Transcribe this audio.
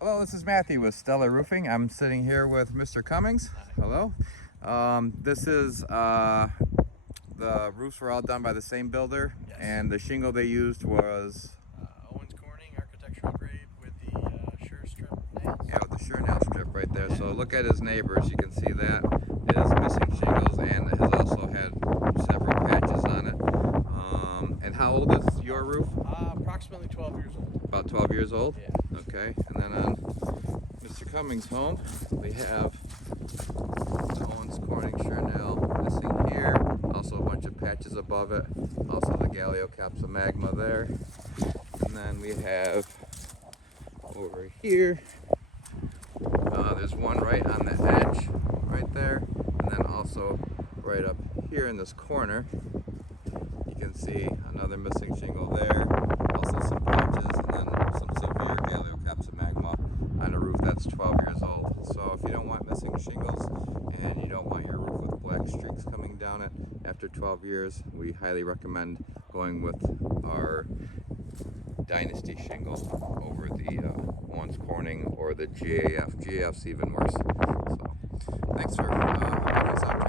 Hello, this is Matthew with Stellar Roofing. I'm sitting here with Mr. Cummings. Hello. This is the roofs were all done by the same builder, Yes. and the shingle they used was Owens Corning architectural grade with the Sure strip nails. yeah, with the Surenail strip right there. So look at his neighbors. You can see that it is missing shingles and it has also had several patches on it. And how old is your roof? Approximately 12 years old. About 12 years old. Yeah. Okay. And then on Mr. Cummings' home, we have the Owens Corning Surenail missing here. Also a bunch of patches above it. Also the Galeocapsa magma there. And then we have over here, there's one right on the edge right there. And then also right up here in this corner, you can see another missing shingle there. Also some patches and then some severe Galeocapsa magma on a roof that's 12 years old. So if you don't want missing shingles and you don't want your roof with black streaks coming down it after 12 years, we highly recommend going with our Dynasty shingle over the Owens Corning or the GAF. GAF's even worse. So thanks for having us out.